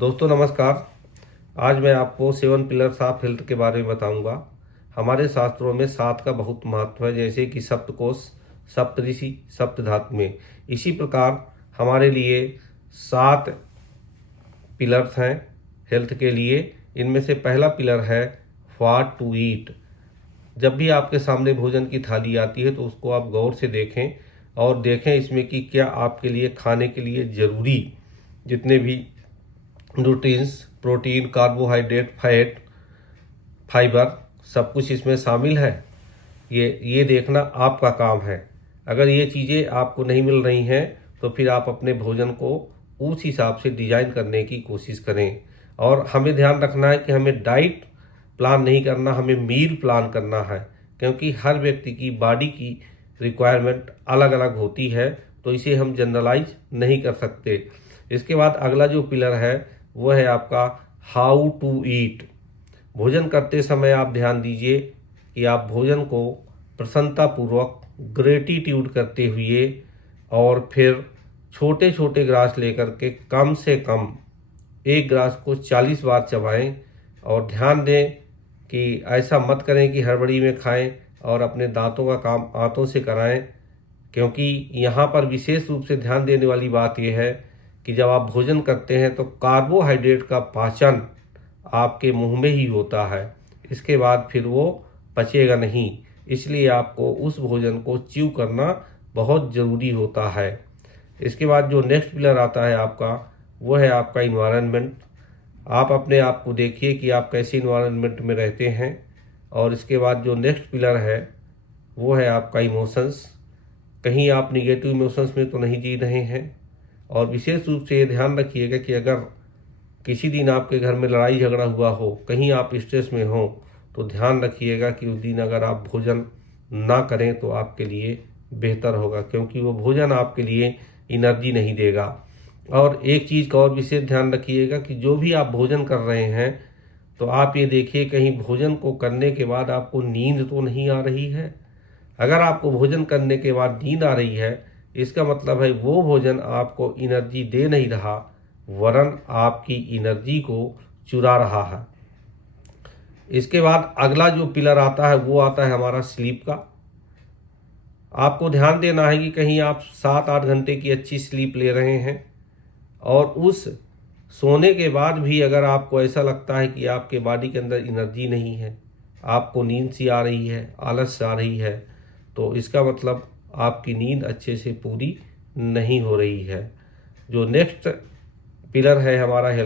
दोस्तों नमस्कार। आज मैं आपको 7 पिलर्स ऑफ हेल्थ के बारे में बताऊंगा। हमारे शास्त्रों में 7 का बहुत महत्व है, जैसे कि सप्तकोश, सप्तऋषि, सप्तधातु में। इसी प्रकार हमारे लिए 7 पिलर्स हैं हेल्थ के लिए। इनमें से पहला पिलर है व्हाट टू ईट। जब भी आपके सामने भोजन की थाली आती है तो उसको आप गौर से देखें और देखें इसमें कि क्या आपके लिए खाने के लिए ज़रूरी जितने भी nutrients, protein, carbohydrate, fat, fibre सब कुछ इसमें शामिल है। ये देखना आपका काम है। अगर ये चीज़ें आपको नहीं मिल रही हैं तो फिर आप अपने भोजन को उस हिसाब से डिज़ाइन करने की कोशिश करें। और हमें ध्यान रखना है कि हमें डाइट प्लान नहीं करना, हमें मील प्लान करना है, क्योंकि हर व्यक्ति की बॉडी की रिक्वायरमेंट अलग अलग होती है, तो इसे हम जनरलाइज नहीं कर सकते। इसके बाद अगला जो पिलर है वो है आपका हाउ टू ईट। भोजन करते समय आप ध्यान दीजिए कि आप भोजन को प्रसन्नतापूर्वक, ग्रेटिट्यूड करते हुए और फिर छोटे छोटे ग्रास लेकर के कम से कम एक ग्रास को 40 बार चबाएं। और ध्यान दें कि ऐसा मत करें कि हड़बड़ी में खाएं और अपने दांतों का काम आंतों से कराएं, क्योंकि यहाँ पर विशेष रूप से ध्यान देने वाली बात यह है कि जब आप भोजन करते हैं तो कार्बोहाइड्रेट का पाचन आपके मुंह में ही होता है, इसके बाद फिर वो पचेगा नहीं। इसलिए आपको उस भोजन को च्यू करना बहुत ज़रूरी होता है। इसके बाद जो नेक्स्ट पिलर आता है आपका, वो है आपका इन्वायरमेंट। आप अपने आप को देखिए कि आप कैसे इन्वायरमेंट में रहते हैं। और इसके बाद जो नेक्स्ट पिलर है वो है आपका इमोशंस। कहीं आप निगेटिव इमोशंस में तो नहीं जी रहे हैं। और विशेष रूप से ये ध्यान रखिएगा कि अगर किसी दिन आपके घर में लड़ाई झगड़ा हुआ हो, कहीं आप स्ट्रेस में हो, तो ध्यान रखिएगा कि उस दिन अगर आप भोजन ना करें तो आपके लिए बेहतर होगा, क्योंकि वो भोजन आपके लिए एनर्जी नहीं देगा। और एक चीज़ का और विशेष ध्यान रखिएगा कि जो भी आप भोजन कर रहे हैं तो आप ये देखिए कहीं भोजन को करने के बाद आपको नींद तो नहीं आ रही है। अगर आपको भोजन करने के बाद नींद आ रही है, इसका मतलब है वो भोजन आपको एनर्जी दे नहीं रहा, वरन आपकी एनर्जी को चुरा रहा है। इसके बाद अगला जो पिलर आता है वो आता है हमारा स्लीप का। आपको ध्यान देना है कि कहीं आप 7-8 घंटे की अच्छी स्लीप ले रहे हैं और उस सोने के बाद भी अगर आपको ऐसा लगता है कि आपके बॉडी के अंदर एनर्जी नहीं है, आपको नींद सी आ रही है, आलस से आ रही है, तो इसका मतलब आपकी नींद अच्छे से पूरी नहीं हो रही है। जो नेक्स्ट पिलर है हमारा हेल्थ